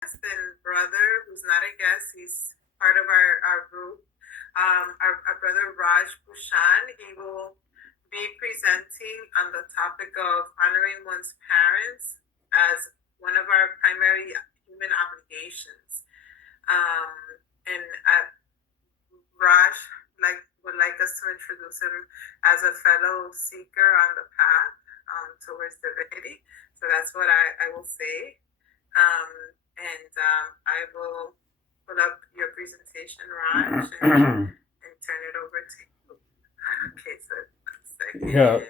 and brother, who's not a guest, he's part of our group, our brother Raj Bhushan. He will be presenting on the topic of honoring one's parents as one of our primary human obligations. And Raj would like us to introduce him as a fellow seeker on the path towards divinity. So that's what I will say. I will put up your presentation, Raj, and turn it over to you. Okay, so Yeah.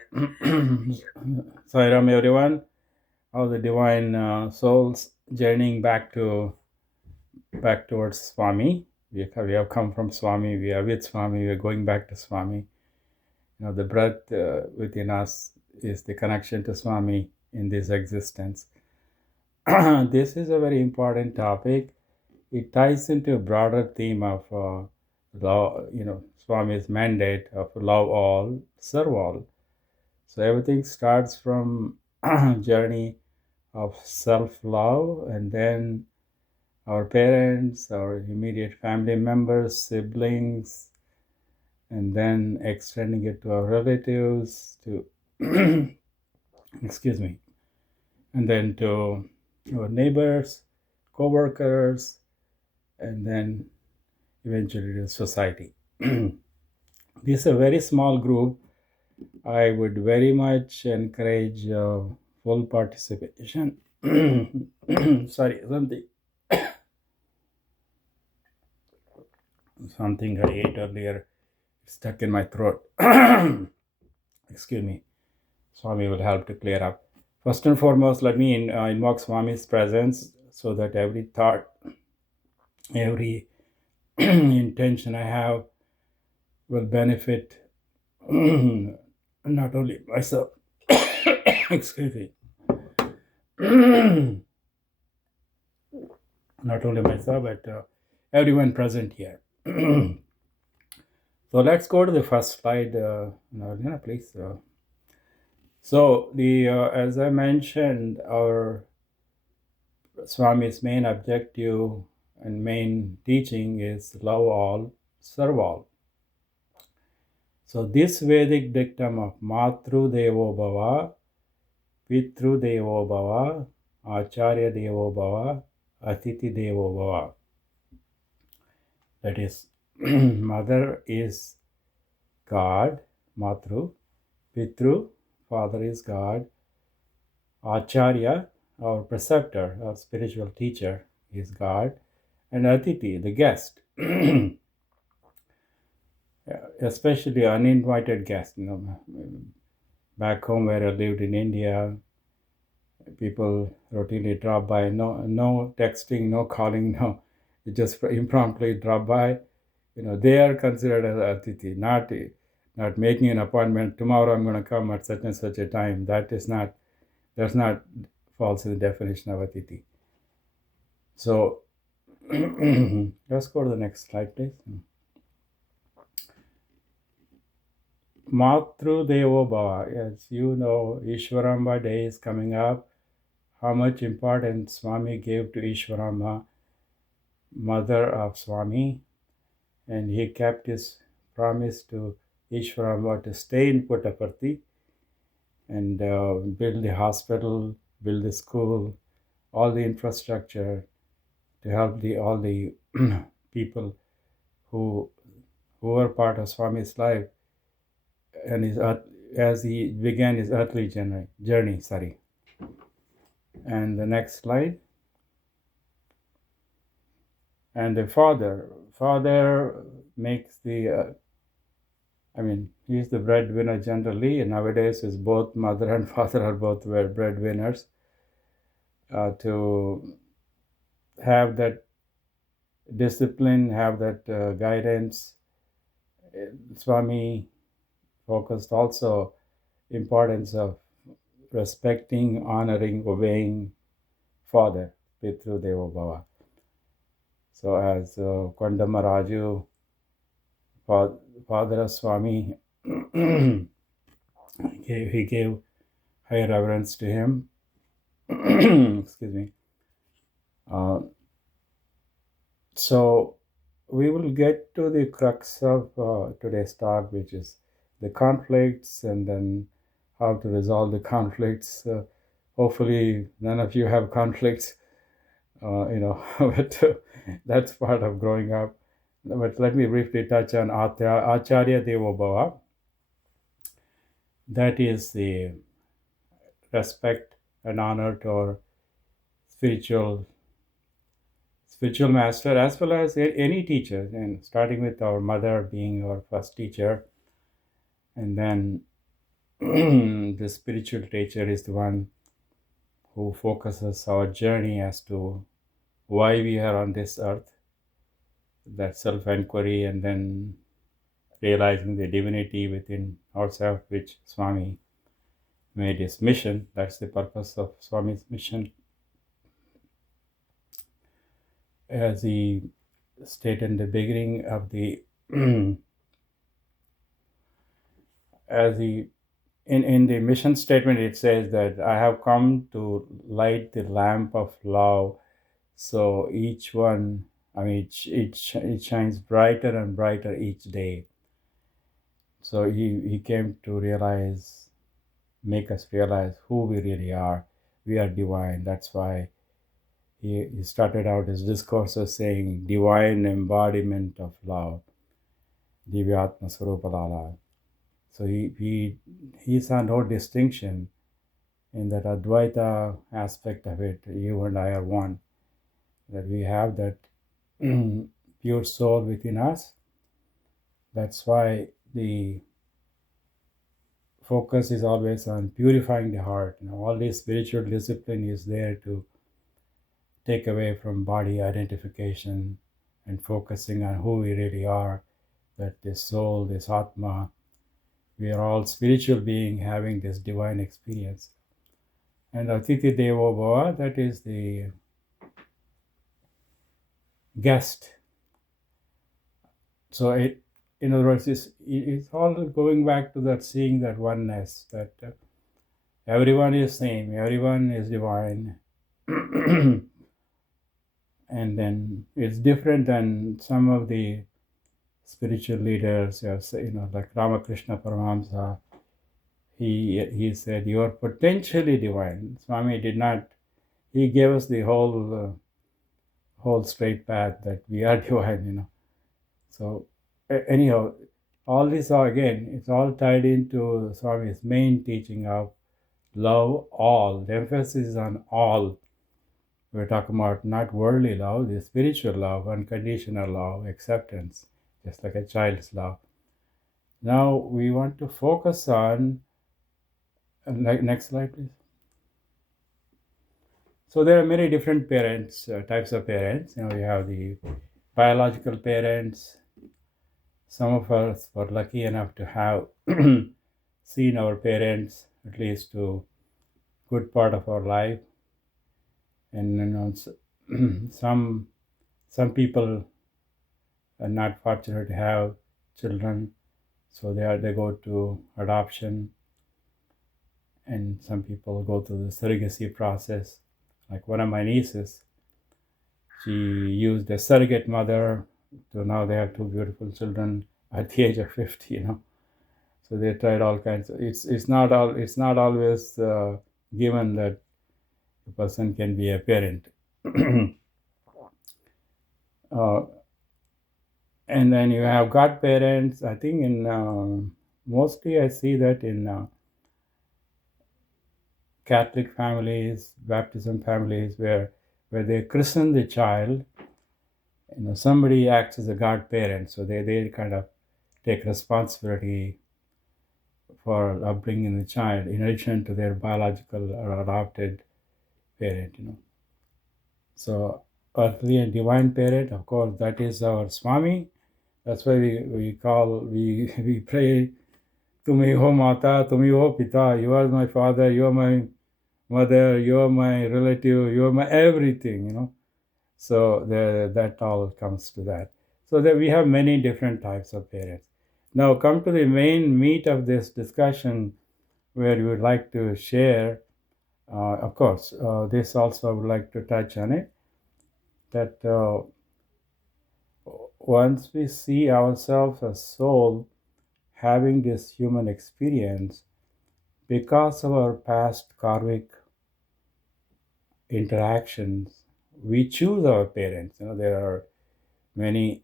Sairam, everyone. How the divine souls journeying back towards Swami. We have come from Swami. We are with Swami. We are going back to Swami. The breath within us is the connection to Swami in this existence. This is a very important topic. It ties into a broader theme of love. Swami's mandate of love all, serve all. So everything starts from journey of self-love, and then our parents, our immediate family members, siblings, and then extending it to our relatives, to excuse me, and then to our neighbors, co-workers, and then eventually to society. This is a very small group. I would very much encourage full participation. Sorry, something I ate earlier stuck in my throat. Excuse me. Swami will help to clear up. First and foremost, let me invoke Swami's presence so that every thought, every intention I have will benefit not only myself, excuse me, not only myself, but everyone present here. So let's go to the first slide, please. So as I mentioned, our Swami's main objective and main teaching is love all, serve all. So this Vedic dictum of Matru Devo Bhava, Pitru Devo Bhava, Acharya Devo Bhava, Atiti Devo Bhava. That is, mother is God, Matru, Pitru, father is God, Acharya, our preceptor, our spiritual teacher, is God, and Atiti, the guest, especially uninvited guest. Back home where I lived in India, people routinely drop by. No texting, no calling, no. You just impromptu drop by. They are considered as Atiti, not making an appointment. Tomorrow I'm going to come at such and such a time. That's not falls in the definition of Atiti. So let's go to the next slide, please. Matru Devo Bhava. Yes, Ishwaramba Day is coming up. How much importance Swami gave to Ishwaramba, mother of Swami, and he kept his promise to Ishwaramba to stay in Puttaparthi and build the hospital, build the school, all the infrastructure to help all the people who were part of Swami's life and as he began his earthly journey. Sorry. And the next slide. And the father makes the he's the breadwinner generally, and nowadays is both mother and father are both breadwinners. To have that discipline, have that guidance, Swami focused also importance of respecting, honoring, obeying father, Pitru Devo Bhava. So as Kondamaraju, father of Swami, he gave high reverence to him. Excuse me. So we will get to the crux of today's talk, which is the conflicts and then how to resolve the conflicts. Hopefully, none of you have conflicts, but that's part of growing up. But let me briefly touch on Acharya Devo Bhava. That is the respect and honor to our spiritual master as well as any teacher, and starting with our mother being our first teacher, and then the spiritual teacher is the one who focuses our journey as to why we are on this earth, that self inquiry, and then realizing the divinity within ourselves, which Swami made his mission. That's the purpose of Swami's mission, as he stated in the beginning of the as he in the mission statement. It says that I have come to light the lamp of love, so each one, I mean, it shines brighter and brighter each day. So he came to make us realize who we really are. We are divine. That's why he started out his discourses saying divine embodiment of love, Divyatma Swarupalala. So he saw no distinction in that Advaita aspect of it. You and I are one, that we have that pure soul within us. That's why the focus is always on purifying the heart. All this spiritual discipline is there to take away from body identification and focusing on who we really are, that this soul, this Atma, we are all spiritual being having this divine experience. And Atiti Devo Bhava, that is the guest. So in other words, it's all going back to that, seeing that oneness, that everyone is same, everyone is divine. And then it's different than some of the spiritual leaders, like Ramakrishna Paramahamsa. He said, you are potentially divine. Swami did not, he gave us the whole straight path that we are divine. So anyhow, all this again, it's all tied into Swami's main teaching of love all. The emphasis is on all. We're talking about not worldly love, the spiritual love, unconditional love, acceptance, just like a child's love. Now we want to focus on, next slide please. So there are many different parents, types of parents. We have the biological parents. Some of us were lucky enough to have seen our parents at least to good part of our life, and some people are not fortunate to have children, so they go to adoption, and some people go through the surrogacy process. Like one of my nieces, she used a surrogate mother, so now they have two beautiful children at the age of 50. So they tried all kinds of, it's not always given that a person can be a parent. And then you have godparents. I think in mostly I see that in Catholic families, baptism families, where they christen the child, somebody acts as a godparent, so they kind of take responsibility for upbringing the child in addition to their biological or adopted parent. So earthly and divine parent, of course, that is our Swami. That's why we pray, Tumi ho mata, tumi ho pita, you are my father, you are my mother, you are my relative, you are my everything. So that all comes to that. So that we have many different types of parents. Now come to the main meat of this discussion, where you would like to share. Of course, this also I would like to touch on it, that once we see ourselves as soul having this human experience, because of our past karmic interactions, we choose our parents. There are many.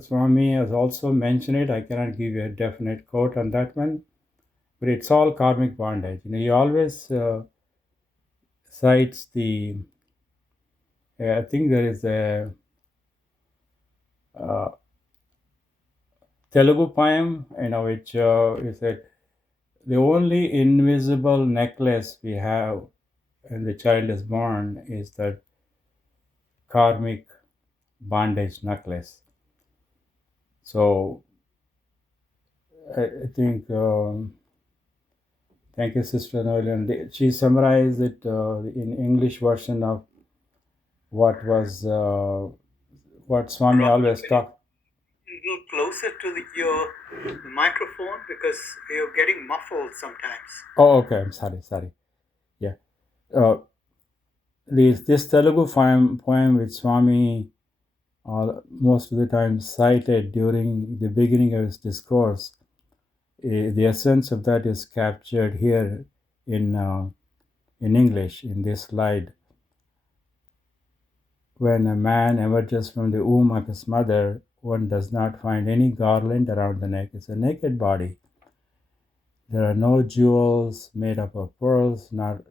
Swami has also mentioned it. I cannot give you a definite quote on that one, but it's all karmic bondage. He always cites the. I think there is a uh, Telugu poem, which is that the only invisible necklace we have when the child is born is that karmic bondage necklace. So I think, thank you, Sister Nolan. She summarized it in English version of what Swami always talked. A little closer to your microphone because you're getting muffled sometimes. Oh, okay. I'm sorry. Yeah. This Telugu poem which Swami most of the time cited during the beginning of his discourse, the essence of that is captured here in English in this slide. When a man emerges from the womb of his mother, one does not find any garland around the neck. It's a naked body. There are no jewels made up of pearls, nor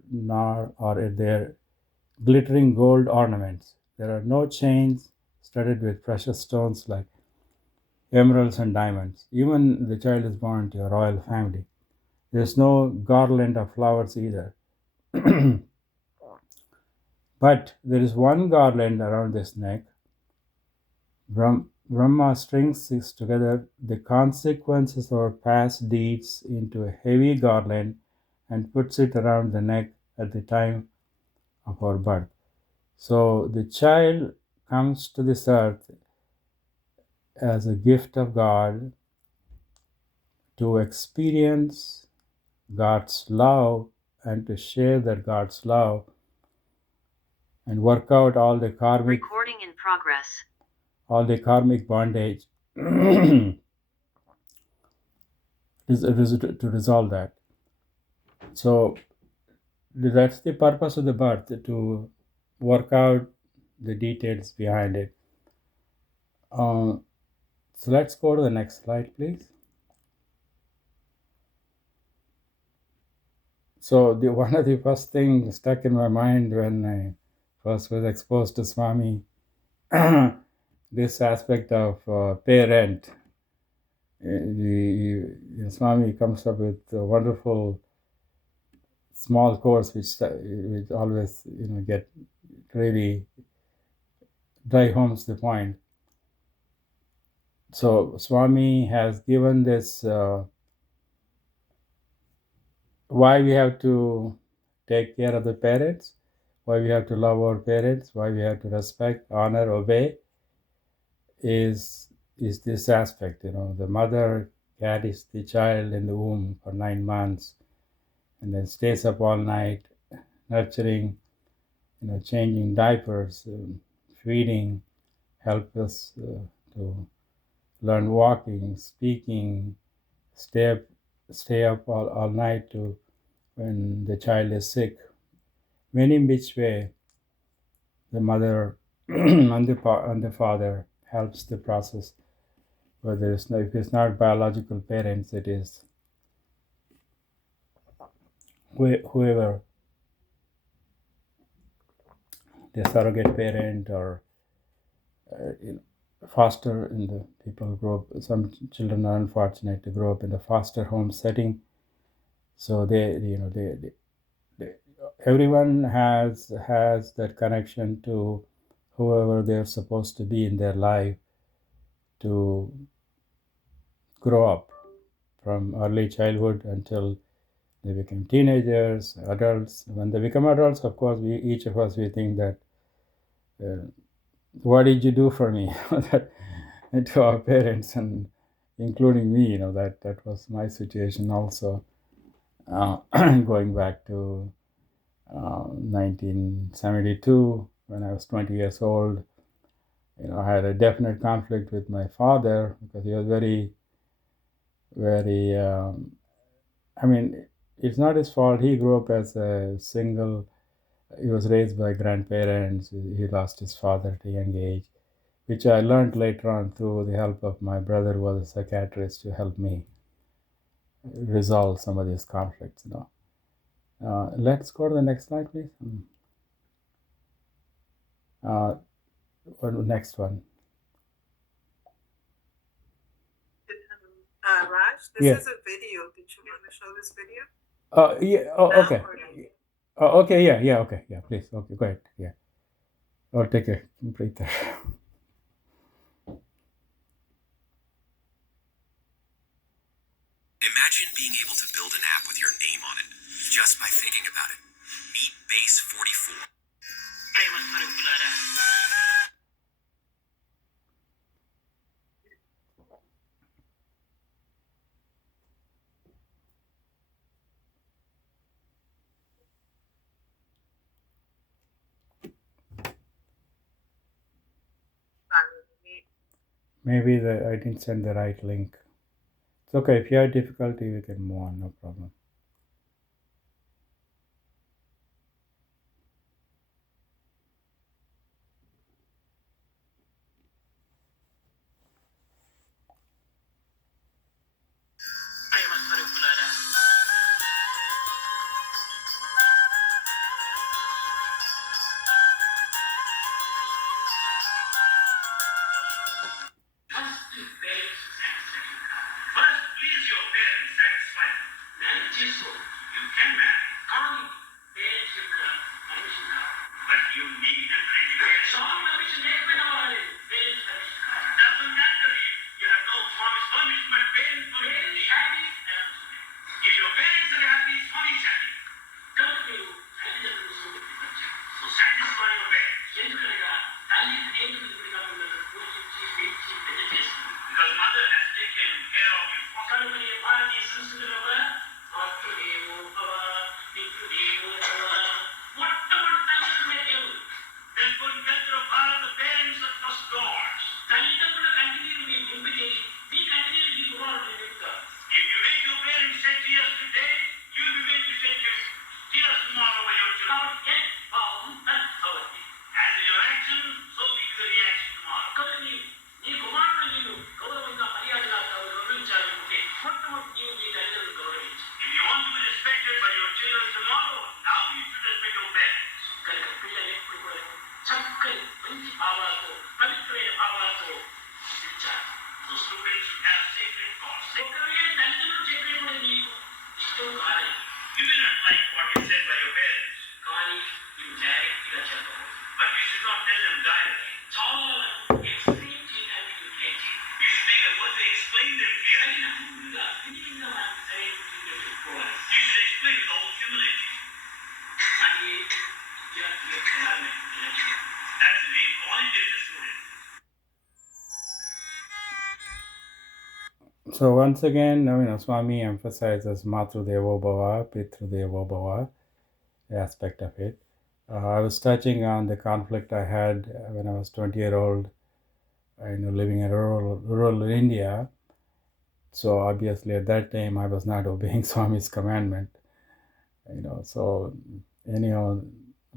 are there glittering gold ornaments. There are no chains studded with precious stones like emeralds and diamonds. Even the child is born to a royal family. There's no garland of flowers either. But there is one garland around this neck. Brahma strings together the consequences of our past deeds into a heavy garland and puts it around the neck at the time of our birth. So the child comes to this earth as a gift of God to experience God's love and to share that God's love and work out all the karmic Recording in progress. All the karmic bondage to resolve that. So that's the purpose of the birth, to work out the details behind it. So let's go to the next slide, please. So one of the first things stuck in my mind when I first was exposed to Swami, this aspect of parent. Swami comes up with a wonderful small course which always get really drive home the point. So Swami has given this why we have to take care of the parents, why we have to love our parents, why we have to respect, honor, obey, is this aspect. The mother carries the child in the womb for 9 months and then stays up all night nurturing, changing diapers, feeding, help us to learn walking, speaking, stay up all night to when the child is sick. Many which way the mother and the father helps the process. Whether if it's not biological parents, it is whoever, the surrogate parent or foster in the people grow up. Some children are unfortunate to grow up in the foster home setting. So they everyone has that connection to whoever they're supposed to be in their life to grow up from early childhood until they become teenagers, adults. When they become adults, of course, each of us, we think that, what did you do for me? To our parents, and including me, that was my situation also. Going back to 1972, when I was 20 years old, I had a definite conflict with my father because he was very, very. I mean, it's not his fault. He grew up as a single. He was raised by grandparents. He lost his father at a young age, which I learned later on through the help of my brother, who was a psychiatrist, to help me resolve some of these conflicts. Let's go to the next slide, please. Next one. Raj, this Yeah. is a video. Did you want to show this video? Yeah. Oh, Now okay. or later? Okay. Yeah. Okay. Yeah. Please. Okay. Go ahead. Yeah. I'll take a break there. Imagine being able to build an app with your name on it, just by thinking about it. Meet Base 44. Maybe I didn't send the right link. It's okay. If you have difficulty, we can move on. No problem. First, please your parents, satisfy them. Then you can marry. But you need different education. Doesn't matter if you have no promise, but parents will be happy. If your parents are happy, Swami is happy. So satisfy your parents. Because mother has taken care of you. Then for the culture of Bharat, the parents are first gods. If you make your parents shed tears today, you will be made to shed tears tomorrow by your children. As is your action, so will be the reaction tomorrow. If you want to be respected by your children tomorrow, now you should respect your parents. So students should have sacred thoughts. You may not like what is said by your parents, but you should not tell them directly. You should make effort to explain them clearly. You should explain with all humility. That's the main quality of the student. So once again, Swami emphasizes Matru Devo Bhava, Pitru Devo Bhava aspect of it. I was touching on the conflict I had when I was 20-year-old, living in rural India. So obviously at that time I was not obeying Swami's commandment. So anyhow,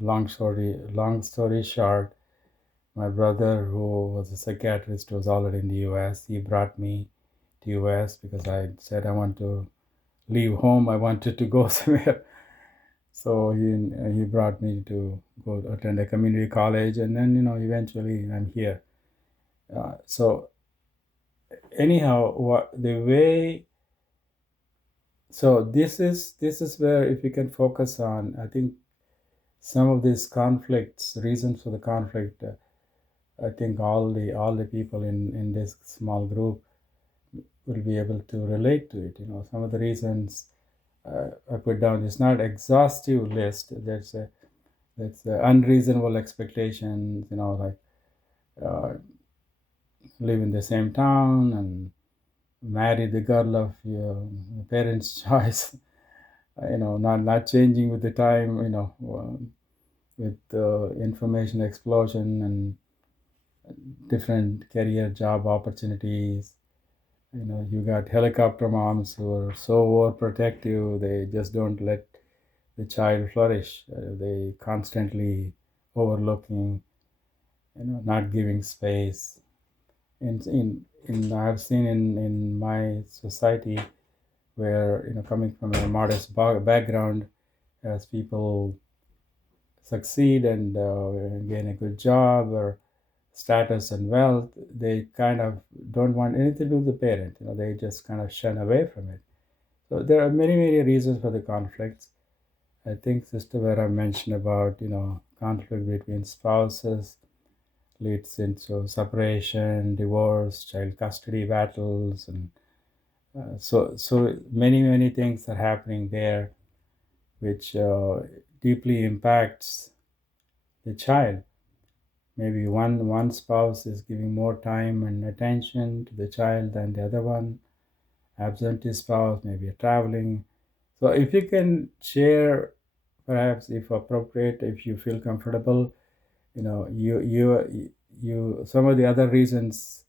long story short, my brother, who was a psychiatrist, was already in the US. He brought me to US because I said I want to leave home. I wanted to go somewhere. So he brought me to go attend a community college, and then eventually I'm here. So anyhow, so this is where, if you can focus on, I think, some of these reasons for the conflict. I think all the people in this small group will be able to relate to it. Some of the reasons I put down is not exhaustive list. There's unreasonable expectations. Like live in the same town and marry the girl of your parents' choice. Not changing with the time. With information explosion and different career job opportunities. You got helicopter moms who are so overprotective, they just don't let the child flourish. They constantly overlooking, not giving space. In I've seen in my society where, coming from a modest background, as people succeed and gain a good job or status and wealth, they kind of don't want anything to do with the parent. They just kind of shun away from it. So there are many, many reasons for the conflicts. I think Sister Vera mentioned about, conflict between spouses leads into separation, divorce, child custody battles, and so many, many things are happening there, which deeply impacts the child. Maybe one spouse is giving more time and attention to the child than the other one. Absentee spouse, maybe traveling. So if you can share, perhaps if appropriate, if you feel comfortable, you some of the other reasons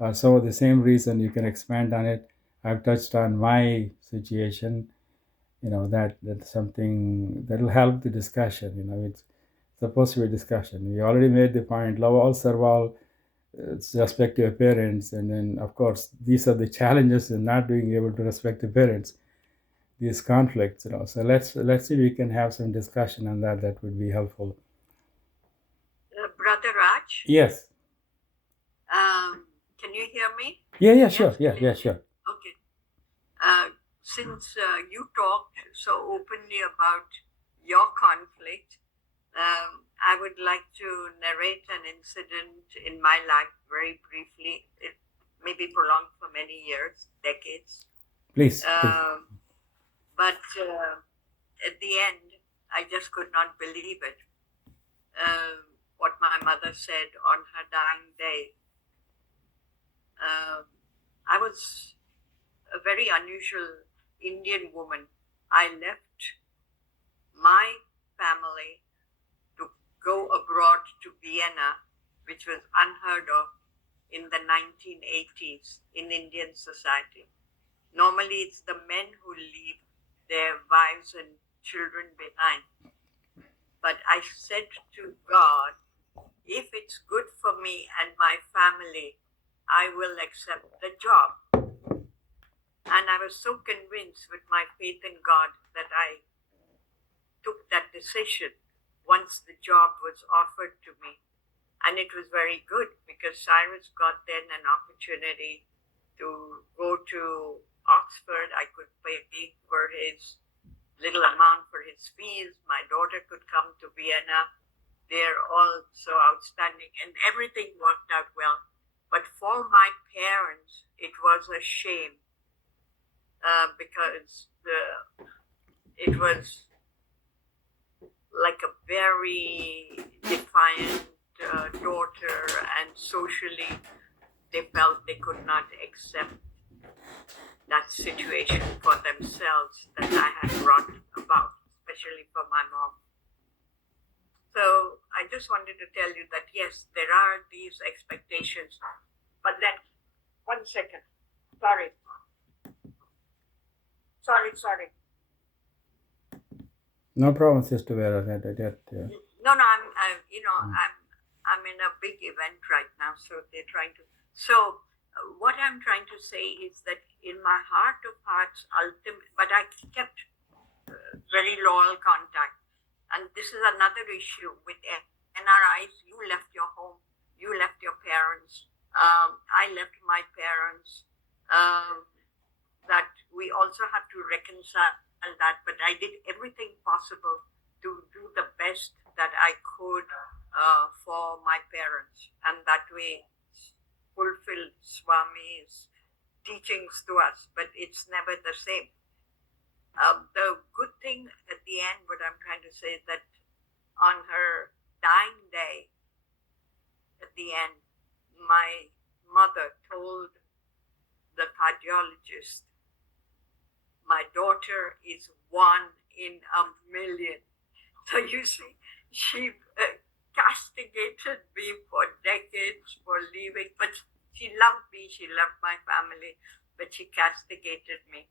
are some of the same reason, you can expand on it. I've touched on my situation, that's something that will help the discussion. It's supposed to be a discussion. We already made the point, love all, serve all, respect your parents, and then of course these are the challenges in not being able to respect the parents, these conflicts. So let's see if we can have some discussion on that. That would be helpful. Brother Raj, Yes. can you hear me? Yeah, sure. Yeah, sure. Okay. Since you talked so openly about your conflict, I would like to narrate an incident in my life very briefly. It may be prolonged for many years, decades. Please. But at the end, I just could not believe it. What my mother said on her dying day. I was a very unusual Indian woman. I left my family to go abroad to Vienna, which was unheard of in the 1980s in Indian society. Normally, it's the men who leave their wives and children behind. But I said to God, if it's good for me and my family, I will accept the job. And I was so convinced with my faith in God that I took that decision once the job was offered to me. And it was very good because Cyrus got then an opportunity to go to Oxford. I could pay for his little amount for his fees. My daughter could come to Vienna. They're all so outstanding and everything worked out well. But for my parents, it was a shame because it was like a very defiant daughter, and socially they felt they could not accept that situation for themselves that I had brought about, especially for my mom. So I just wanted to tell you that yes, there are these expectations, but then, 1 second, sorry. No problem, Sister Vera. No, I'm in a big event right now, so they're trying to. So what I'm trying to say is that in my heart of hearts, but I kept very loyal contact. And this is another issue with NRIs. You left your home, you left your parents. I left my parents. That we also have to reconcile that. But I did everything possible to do the best that I could for my parents, and that way fulfill Swami's teachings to us. But it's never the same. The good thing at the end, what I'm trying to say, is that on her dying day, at the end, my mother told the cardiologist, my daughter is 1 in a million. So you see, she castigated me for decades, she loved my family, but she castigated me.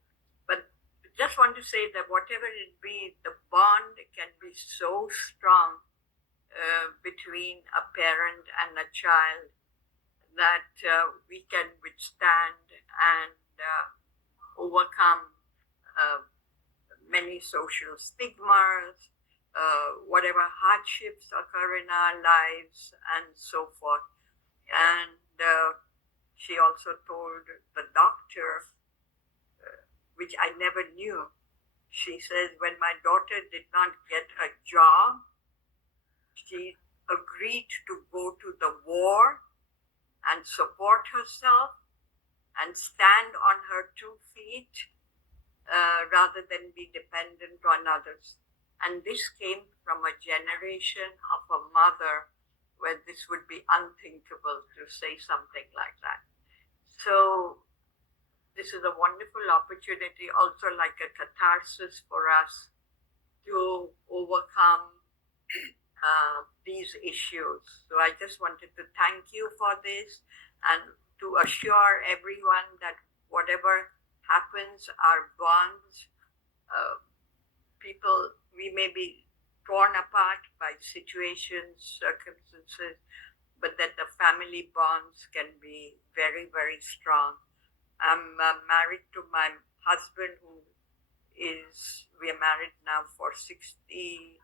But just want to say that whatever it be, the bond can be so strong between a parent and a child that we can withstand and overcome many social stigmas, whatever hardships occur in our lives, and so forth. And she also told the doctor, which I never knew, she says, when my daughter did not get a job, she agreed to go to the war and support herself and stand on her 2 feet rather than be dependent on others. And this came from a generation of a mother where this would be unthinkable to say something like that. So this is a wonderful opportunity, also like a catharsis for us to overcome these issues. So I just wanted to thank you for this and to assure everyone that whatever happens, our bonds, people, we may be torn apart by situations, circumstances, but that the family bonds can be very, very strong. I'm married to my husband, we are married now for 63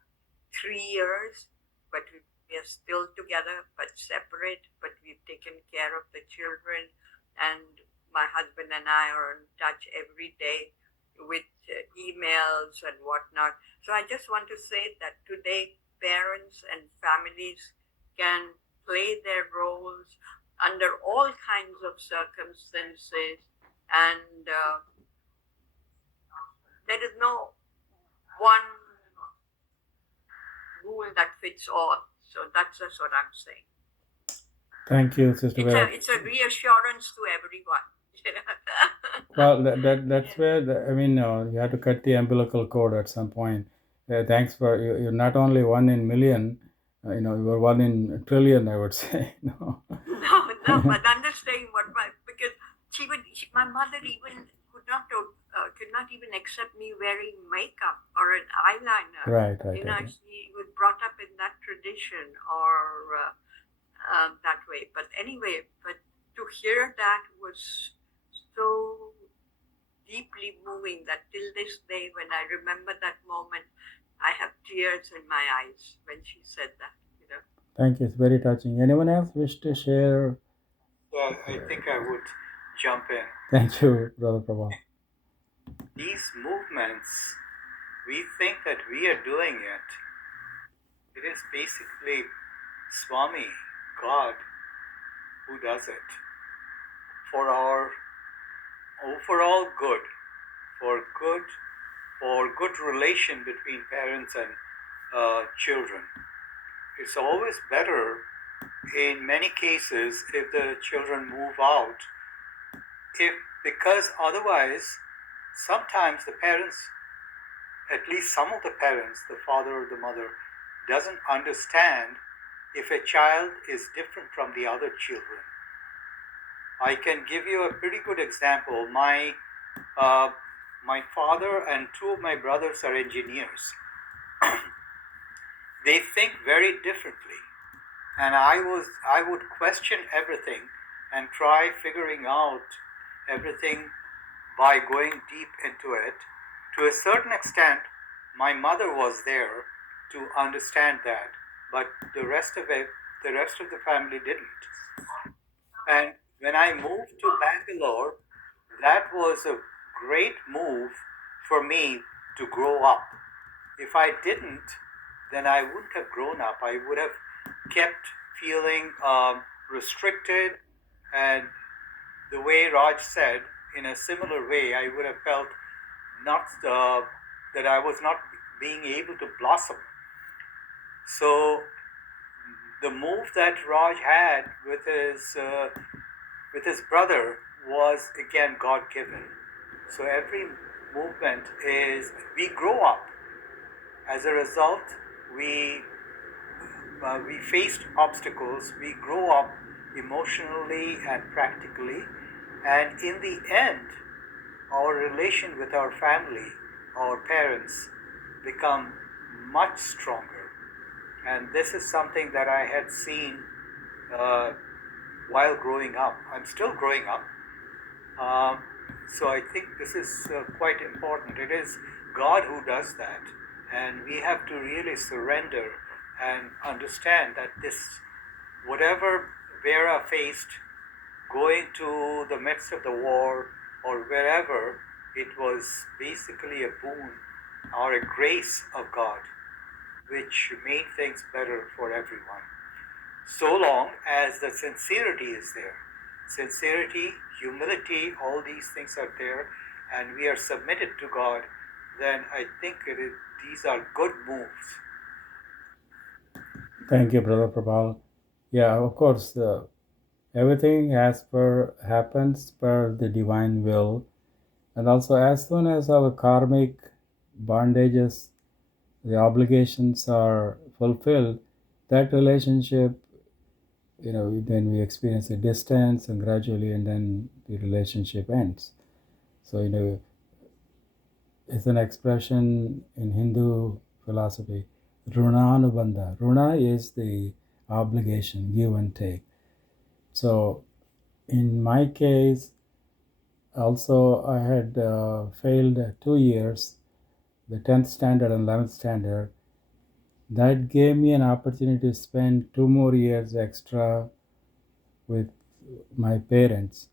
years, but we are still together, but separate, but we've taken care of the children, and my husband and I are in touch every day with emails and whatnot. So I just want to say that today parents and families can play their roles under all kinds of circumstances, and there is no one rule that fits all. So that's just what I'm saying. Thank you, Sister Vera. It's a reassurance to everyone. Well, that's where you have to cut the umbilical cord at some point. Thanks for you're not only one in million, you were one in trillion, I would say. No, but understanding because my mother even could not even accept me wearing makeup or an eyeliner. Right. She was brought up in that tradition or that way. But anyway, to hear that was so deeply moving that till this day, when I remember that moment, I have tears in my eyes when she said that. Thank you. It's very touching. Anyone else wish to share? Well, I think I would jump in. Thank you, Brother Prabha. These movements, we think that we are doing it. It is basically Swami, God, who does it for our overall good, for good relation between parents and children. It's always better in many cases if the children move out, because otherwise sometimes the parents, at least some of the parents, the father or the mother, doesn't understand if a child is different from the other children. I can give you a pretty good example. My father and two of my brothers are engineers. They think very differently, and I would question everything and try figuring out everything by going deep into it. To a certain extent, my mother was there to understand that, but the rest of the family didn't. And when I moved to Bangalore, that was a great move for me to grow up. If I didn't, then I wouldn't have grown up. I would have kept feeling restricted, and the way Raj said, in a similar way, I would have felt that I was not being able to blossom. So the move that Raj had with his brother was again God-given. So every movement is, we grow up. As a result, we faced obstacles. We grow up emotionally and practically, And in the end, our relation with our family, our parents, become much stronger. And this is something that I had seen while growing up. I'm still growing up. So I think this is quite important. It is God who does that. And we have to really surrender and understand that this, whatever Vera faced going to the midst of the war or wherever, it was basically a boon or a grace of God, which made things better for everyone. So long as the sincerity is there. Sincerity, humility, all these things are there, and we are submitted to God, then I think these are good moves. Thank you, Brother Prabal. Yeah, of course, everything happens per the divine will. And also, as soon as our karmic bondages, the obligations are fulfilled, that relationship, then we experience a distance and gradually, and then the relationship ends. So, it's an expression in Hindu philosophy, Runanubandha. Runa is the obligation, give and take. So, in my case, also I had failed 2 years, the 10th standard and 11th standard. That gave me an opportunity to spend 2 more years extra with my parents.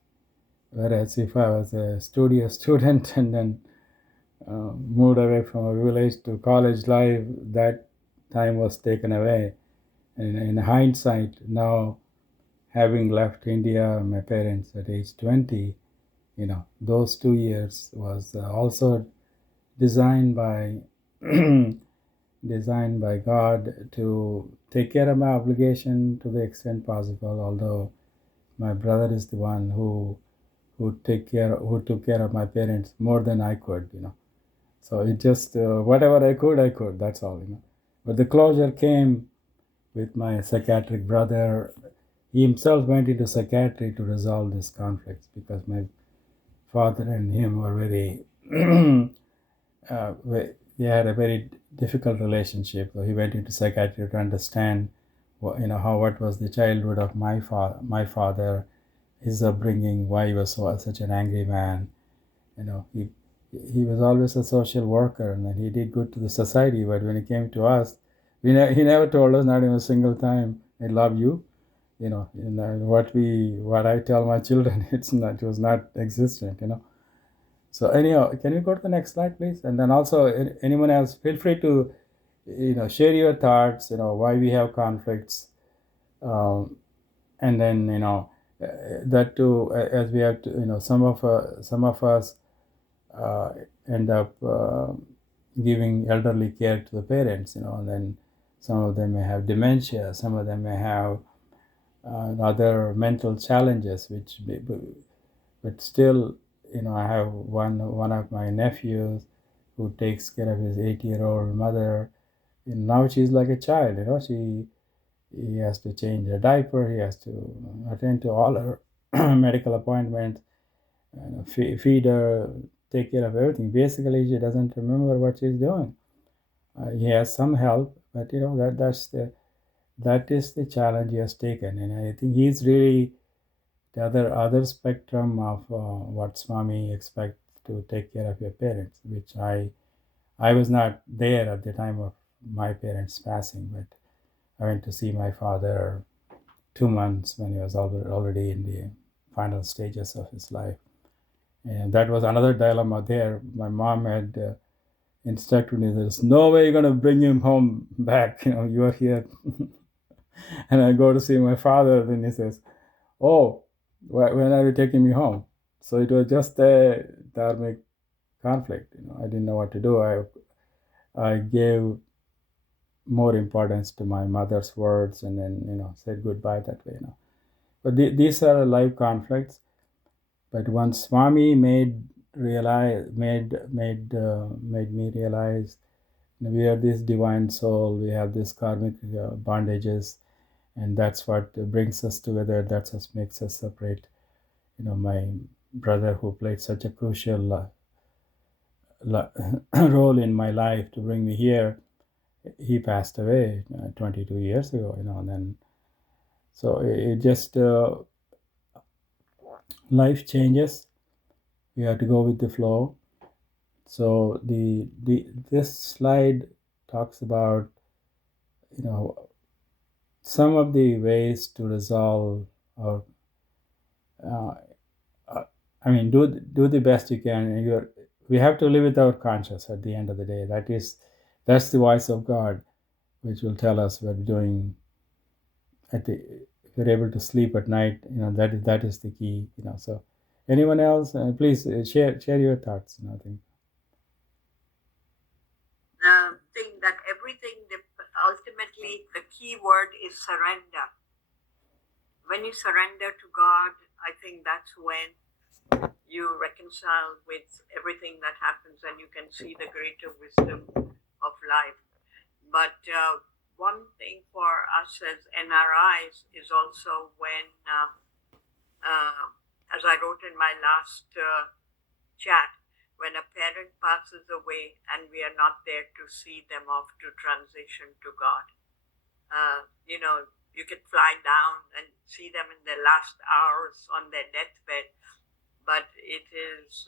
Whereas if I was a studious student and then moved away from a village to college life, that time was taken away. And in hindsight, now having left India, my parents at age 20, those 2 years was also designed by designed by God to take care of my obligation to the extent possible. Although my brother is the one who took care of my parents more than I could. So it just whatever I could. That's all. But the closure came with my psychiatric brother. He himself went into psychiatry to resolve these conflicts because my father and him were very they had a very difficult relationship. So he went into psychiatry to understand what was the childhood of my father, his upbringing, why he was such an angry man. He was always a social worker, and then he did good to the society. But when he came to us, he never told us, not even a single time, "I love you." What I tell my children, it was not existent. So anyhow, can you go to the next slide, please? And then also, anyone else, feel free to, share your thoughts. Why we have conflicts, and then that too, as we have to, some of us end up giving elderly care to the parents. And then some of them may have dementia. Some of them may have other mental challenges, but still. I have one of my nephews who takes care of his 8-year-old mother. And now she's like a child. He has to change her diaper. He has to attend to all her medical appointments, feed her, take care of everything. Basically, she doesn't remember what she's doing. He has some help, but that is the challenge he has taken, and I think he's really the other spectrum of what Swami expects to take care of your parents, which I was not there at the time of my parents passing, but I went to see my father 2 months when he was already in the final stages of his life. And that was another dilemma there. My mom had instructed me, there's no way you're going to bring him home back. You are here. And I go to see my father, then he says, "Oh, when are you taking me home?" So it was just a dharmic conflict. I didn't know what to do. I gave more importance to my mother's words, and then said goodbye that way. But these are life conflicts. But once Swami made me realize we are this divine soul. We have this karmic bondages, and that's what brings us together. That's what makes us separate. My brother who played such a crucial role in my life to bring me here, he passed away 22 years ago, and then so it just life changes. We have to go with the flow. So this slide talks about some of the ways to resolve or do the best you can. And we have to live with our conscience at the end of the day. That's the voice of God, which will tell us we're doing. If we're able to sleep at night, that is the key. So anyone else, please share your thoughts. I think. Thing that everything, ultimately, the key word is surrender. When you surrender to God, I think that's when you reconcile with everything that happens and you can see the greater wisdom of life. But one thing for us as NRIs is also when, as I wrote in my last chat, when a parent passes away and we are not there to see them off to transition to God. You can fly down and see them in their last hours on their deathbed, but it is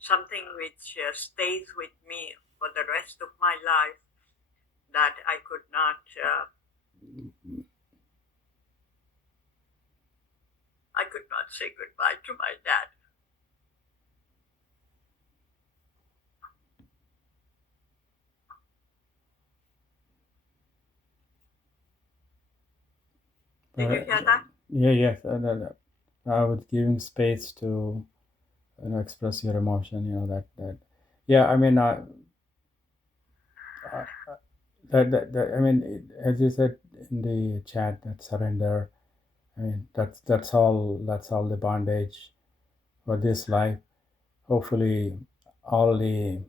something which stays with me for the rest of my life, that I could not say goodbye to my dad. Did you hear that? Yes. I was giving space to express your emotion. That. Yeah, I mean, as you said in the chat, that surrender. I mean, that's all the bondage for this life. Hopefully, all the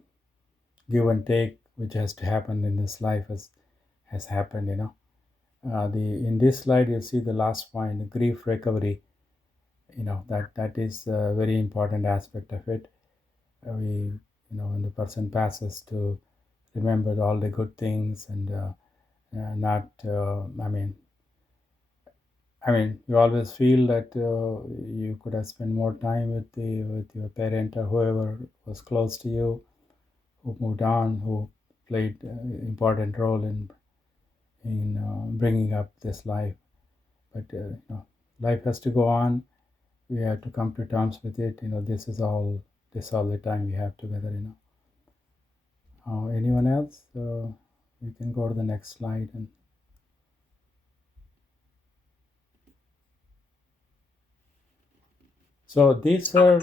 give and take which has to happen in this life has happened. In this slide you see the last point, grief recovery. That is a very important aspect of it. When the person passes, to remember all the good things and not. You always feel that you could have spent more time with your parent or whoever was close to you, who moved on, who played an important role in bringing up this life. But life has to go on. We have to come to terms with it. This is all the time we have together. Anyone else? We can go to the next slide. And so these are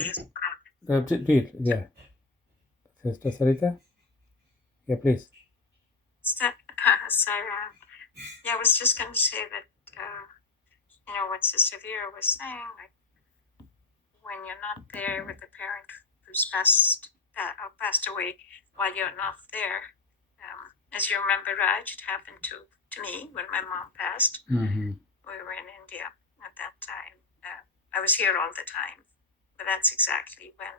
yeah. Sister Sarita? Yeah, please. Sorry. Yeah, I was just going to say that, what Sister Vera was saying, like when you're not there with the parent who's passed away while you're not there. As you remember, Raj, it happened to me when my mom passed. Mm-hmm. We were in India at that time. I was here all the time, but that's exactly when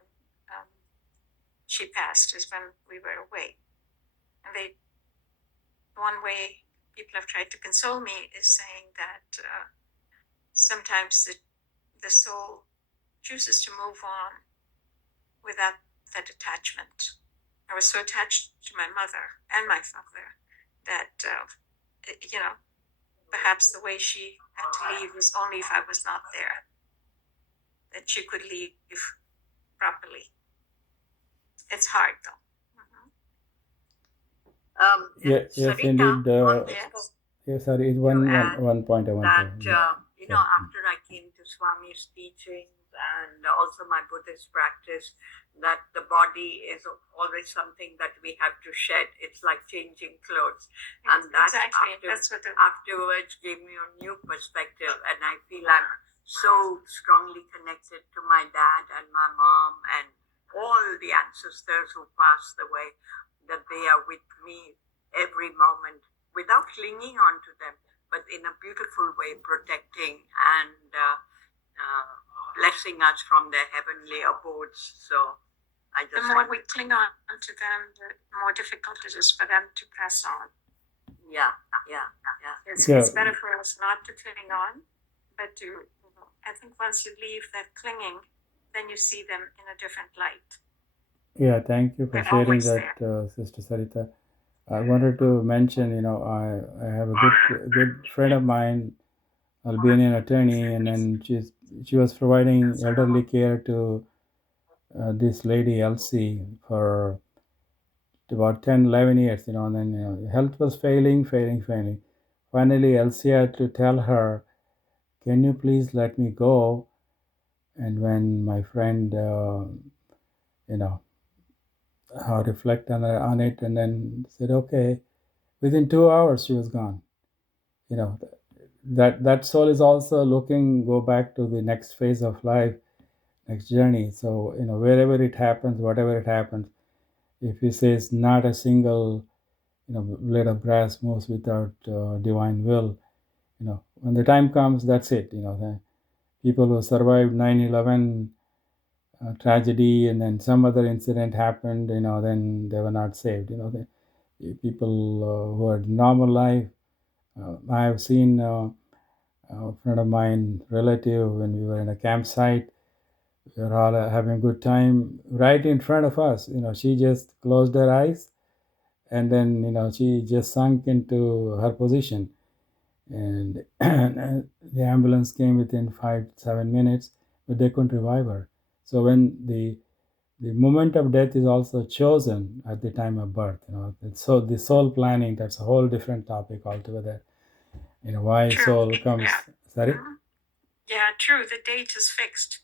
she passed, is when we were away. And one way people have tried to console me is saying that sometimes the soul chooses to move on without that attachment. I was so attached to my mother and my father that, perhaps the way she had to leave was only if I was not there, that she could leave properly. It's hard, though. Yes, indeed. Yes, sorry, one point I want to. After I came to Swami's teachings and also my Buddhist practice, that the body is always something that we have to shed. It's like changing clothes, and that afterwards gave me a new perspective, and I feel I'm so strongly connected to my dad and my mom and all the ancestors who passed away, that they are with me every moment without clinging on to them, but in a beautiful way, protecting and blessing dispersing us from their heavenly abodes. So I The just more want, we cling on to them, the more difficult it is for them to pass on. yeah. It's Yeah. better for us not to cling on, but to, I think once you leave that clinging, then you see them in a different light. Yeah, thank you for They're sharing always that, Sister Sarita. I wanted to mention, I have a good friend of mine, Albanian attorney, and then she was providing elderly care to this lady Elsie for about 10, 11 years, and then health was failing. Finally, Elsie had to tell her, "Can you please let me go?" And when my friend, reflect on it, and then said, "Okay." Within 2 hours, she was gone. That soul is also go back to the next phase of life, next journey. So wherever it happens, whatever it happens, if he says not a single blade of grass moves without divine will, when the time comes, that's it. The people who survived 9/11 tragedy, and then some other incident happened, then they were not saved. The people who had normal life. I have seen a friend of mine, relative, when we were in a campsite, we were all having a good time right in front of us. She just closed her eyes, and then she just sunk into her position, and the ambulance came within 5-7 minutes, but they couldn't revive her. So when the moment of death is also chosen at the time of birth, so the soul planning, that's a whole different topic altogether. Why True. soul comes. Yeah. Sorry. Yeah, true. The date is fixed.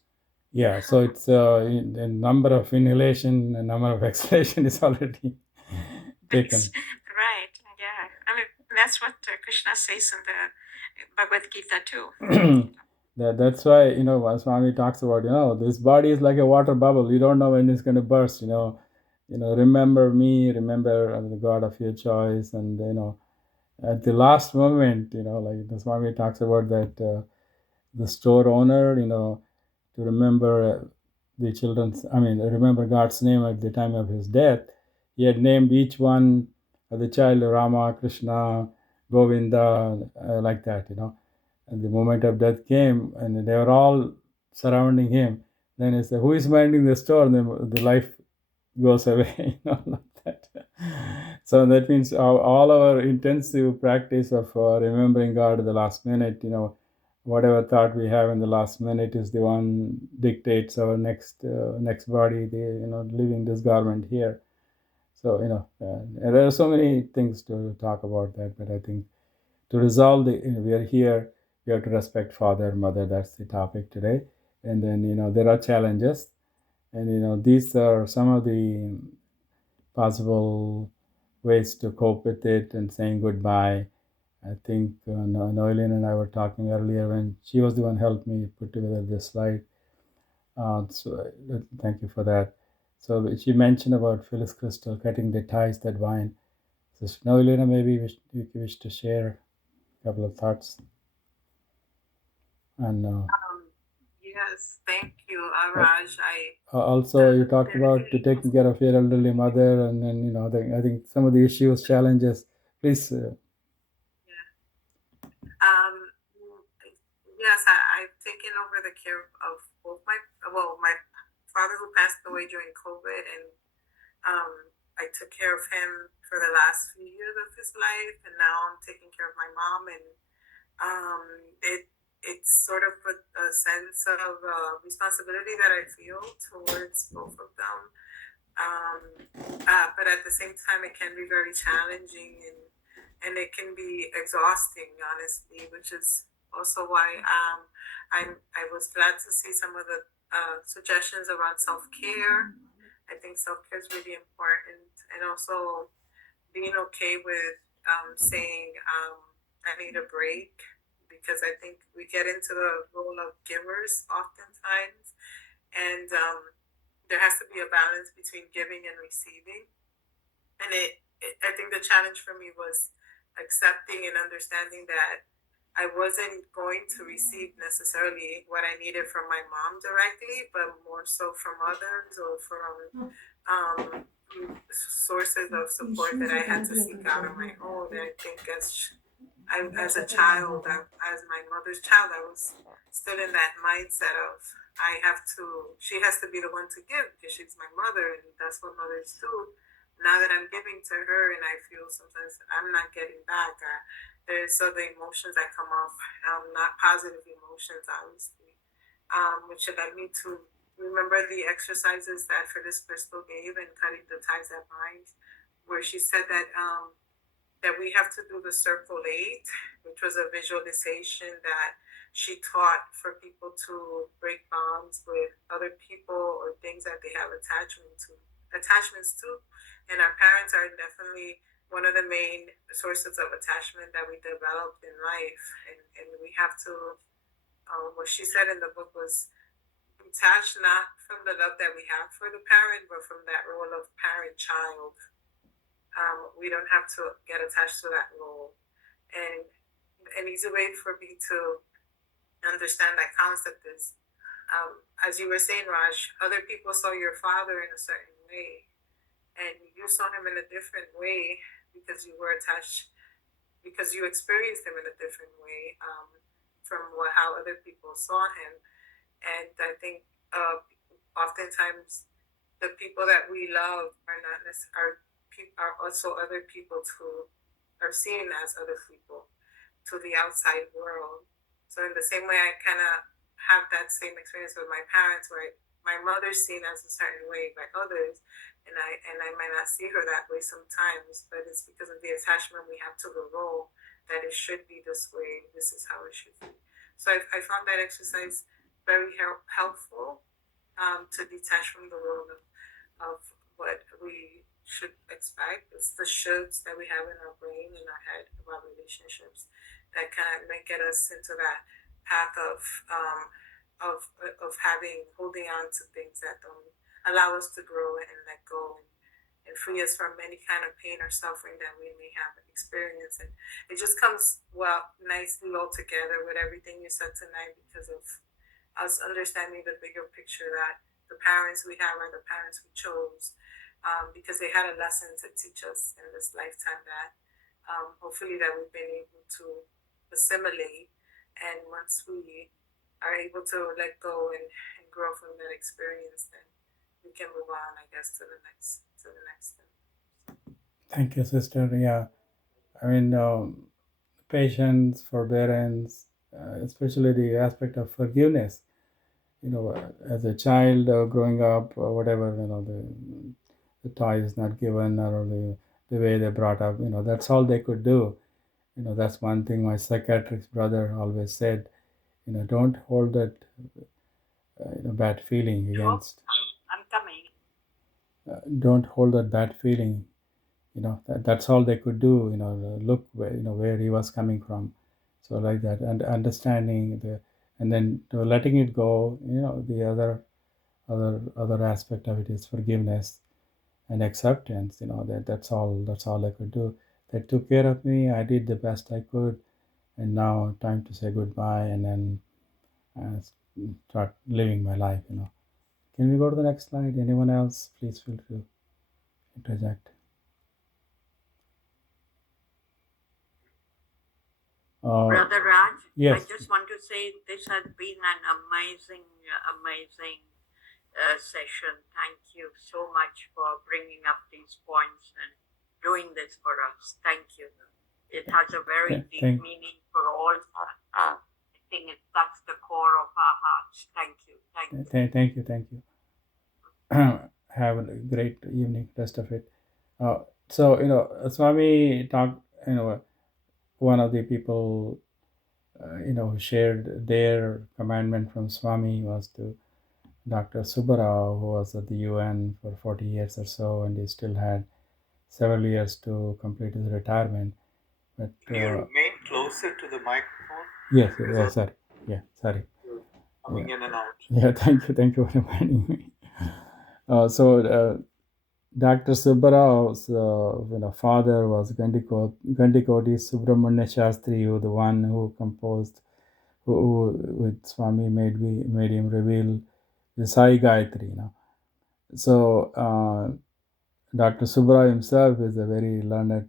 Yeah, so it's the number of inhalation and number of exhalation is already taken. Right. Yeah. I mean, that's what Krishna says in the Bhagavad Gita too. That's why Swami talks about this body is like a water bubble. You don't know when it's going to burst. Remember me, remember the God of your choice, and at the last moment, like the Swami talks about that the store owner, to remember the children's, remember God's name at the time of his death. He had named each one of the child Rama, Krishna, Govinda, like that, And the moment of death came, and they were all surrounding him. Then he said, "Who is minding the store?" And then the life goes away, like that. So that means all our intensive practice of remembering God at the last minute, whatever thought we have in the last minute is the one dictates our next body, leaving this garment here. So there are so many things to talk about that, but I think to resolve we are here, we have to respect father, mother. That's the topic today. And then there are challenges, and these are some of the possible ways to cope with it and saying goodbye. I think Noeline and I were talking earlier when she was the one who helped me put together this slide. Thank you for that. So she mentioned about Phyllis Crystal cutting the ties that bind. So Noeline, maybe you wish to share a couple of thoughts. And Yes, thank you, Raj. also you talked about taking care of your elderly mother, and then I think some of the issues, challenges. Please. Yes, I've taken over the care of both my father, who passed away during COVID, and I took care of him for the last few years of his life, and now I'm taking care of my mom, and it's sort of a sense of responsibility that I feel towards both of them. But at the same time, it can be very challenging, and it can be exhausting, honestly, which is also why I was glad to see some of the suggestions around self-care. I think self-care is really important, and also being okay with saying I need a break, because I think we get into the role of givers oftentimes, and there has to be a balance between giving and receiving. And I think the challenge for me was accepting and understanding that I wasn't going to receive necessarily what I needed from my mom directly, but more so from others or from sources of support that I had to seek out on my own. And I think as a child, as my mother's child, I was still in that mindset of she has to be the one to give because she's my mother and that's what mothers do. Now that I'm giving to her and I feel sometimes I'm not getting back, there's other emotions that come off, not positive emotions, obviously, which led me to remember the exercises that Phyllis Crystal gave in Cutting the Ties That Bind, where she said that that we have to do the Circle 8, which was a visualization that she taught for people to break bonds with other people or things that they have attachments to. And our parents are definitely one of the main sources of attachment that we developed in life. And we have to, what she said in the book was, detach not from the love that we have for the parent, but from that role of parent-child. We don't have to get attached to that role. And an easy way for me to understand that concept is, as you were saying, Raj, other people saw your father in a certain way, and you saw him in a different way because you were attached, because you experienced him in a different way from how other people saw him. And I think oftentimes the people that we love are not necessarily are also other people are seen as other people to the outside world. So in the same way, I kind of have that same experience with my parents, where my mother's seen as a certain way by others, and I might not see her that way sometimes, but it's because of the attachment we have to the role that it should be this way. This is how it should be. So I found that exercise very helpful to detach from the role of what we should expect. It's the shoulds that we have in our brain, in our head about relationships that kind of get us into that path of holding on to things that don't allow us to grow and let go and free us from any kind of pain or suffering that we may have experienced. And it just comes nicely all together with everything you said tonight, because of us understanding the bigger picture that the parents we have are the parents we chose, because they had a lesson to teach us in this lifetime that hopefully that we've been able to assimilate. And once we are able to let go and grow from that experience, then we can move on, I guess, to the next thing. Thank you, sister. Yeah, I mean, patience, forbearance, especially the aspect of forgiveness. As a child growing up, or whatever, the toy is not given, or the way they brought up, that's all they could do. That's one thing my psychiatrist brother always said. Don't hold that bad feeling against. I'm coming. Don't hold that bad feeling. That's all they could do. Look where he was coming from. So like that, and understanding and then letting it go. The other aspect of it is forgiveness and acceptance. That's all I could do. They took care of me. I did the best I could, and now time to say goodbye and then start living my life. Can we go to the next slide? Anyone else? Please feel free to interject. Brother Raj, yes. I just want to say this has been an amazing session. Thank you so much for bringing up these points and doing this for us. Thank you. It has a very deep meaning for all. I think it touched the core of our hearts. Thank you. Thank you. Have a great evening, rest of it. So Swami talked. One of the people who shared their commandment from Swami was to Dr. Subbarao, who was at the UN for 40 years or so, and he still had several years to complete his retirement. But Can you remain closer to the microphone? Yes, sorry. Yeah, sorry. Coming in and out. Yeah, thank you for reminding me. Dr. Subbarao's father was Gandikoti Subramanya Shastri, who the one who composed, who with Swami made him reveal the Sai Gayatri. So Dr. Subbarao himself is a very learned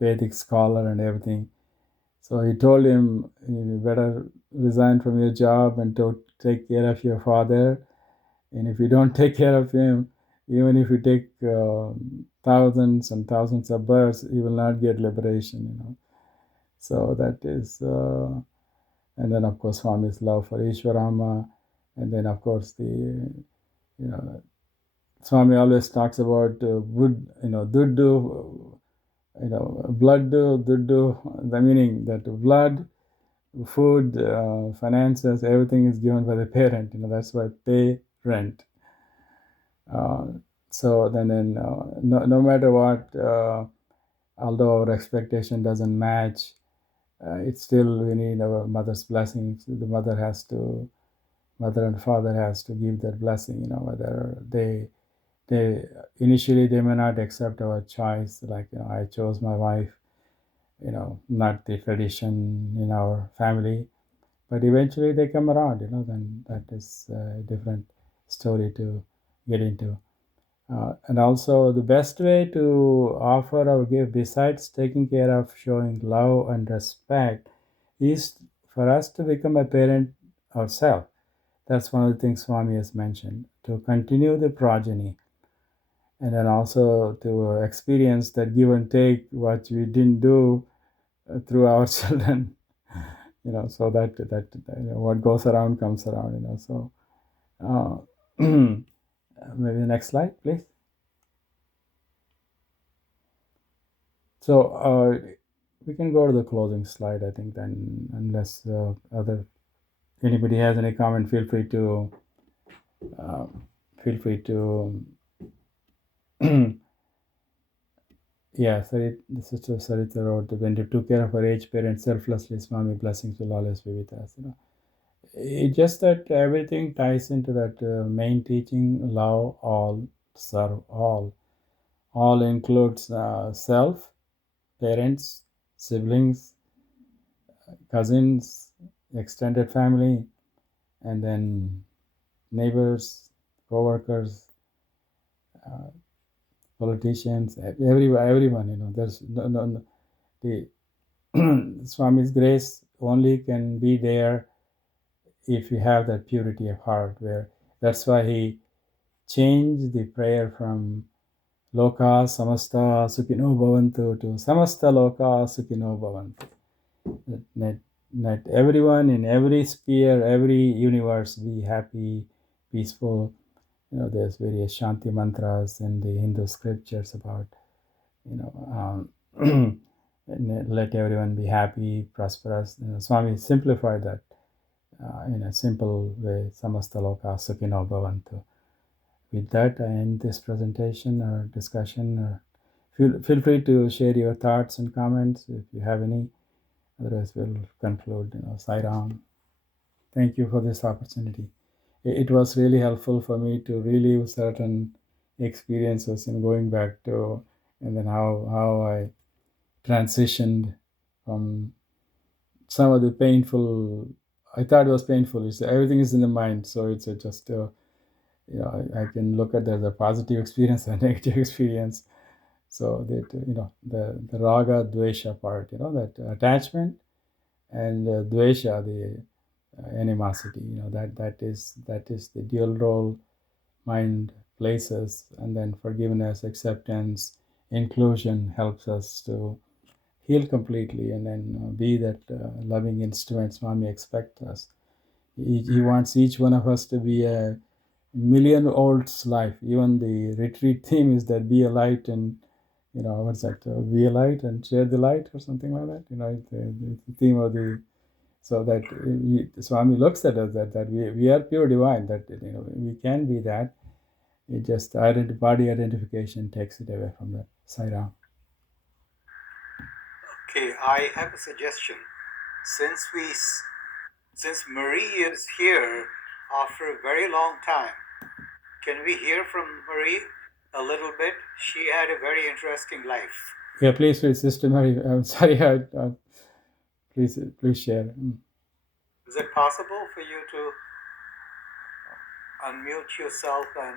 Vedic scholar and everything. So he told him, you better resign from your job and to take care of your father. And if you don't take care of him, even if you take thousands and thousands of births, you will not get liberation. So that is, and then of course Swami's love for Ishwarama, and then of course Swami always talks about duddu, blood duddu, the meaning that blood, food, finances, everything is given by the parent. That's why pay rent. So then no matter what, although our expectation doesn't match, it's still we need our mother's blessings. The mother and father has to give their blessing. Whether they initially they may not accept our choice. Like I chose my wife, not the tradition in our family, but eventually they come around. Then that is a different story to get into. And also the best way to offer or give, besides taking care of showing love and respect, is for us to become a parent ourselves. That's one of the things Swami has mentioned, to continue the progeny, and then also to experience that give and take what we didn't do through our children. So that what goes around comes around. So maybe the next slide, please. So we can go to the closing slide, I think, then, unless anybody has any comment, feel free to yeah, the sister Sarita wrote, when you took care of our aged parents selflessly, Swami, blessings will always be with us. It's just that everything ties into that main teaching: love all, serve all. All includes self, parents, siblings, cousins, extended family, and then neighbors, co-workers, politicians, everyone. There's no the Swami's grace only can be there if you have that purity of heart. That's why he changed the prayer from Loka Samasta Sukhino Bhavantu to Samasta Loka Sukhino Bhavantu. Let everyone in every sphere, every universe be happy, peaceful. There's various Shanti mantras in the Hindu scriptures about, let everyone be happy, prosperous. Swami simplified that in a simple way, Samasta Loka Sukhino Bhavantu. With that, I end this presentation or discussion. Feel free to share your thoughts and comments if you have any. Otherwise, we'll conclude. Sai Ram. Thank you for this opportunity. It was really helpful for me to relive certain experiences in going back to, and then how I transitioned from some of the painful. I thought it was painful. Everything is in the mind, so it's just I can look at it as a positive experience and negative experience. So that the raga dvesha part, that attachment, and dvesha, the animosity, that is the dual role mind places, and then forgiveness, acceptance, inclusion helps us to heal completely, and then be that loving instrument Swami expects us. He wants each one of us to be a million-old's life. Even the retreat theme is that be a light, and what's that? Be a light and share the light, or something like that. It's the theme of the. So that Swami looks at us that we are pure divine. That we can be that. It just body identification takes it away from that. Sai Ram. Okay, I have a suggestion. Since Marie is here after a very long time, can we hear from Marie a little bit. She had a very interesting life. Yeah, please, Sister Mary. I'm sorry. Please share. Is it possible for you to unmute yourself and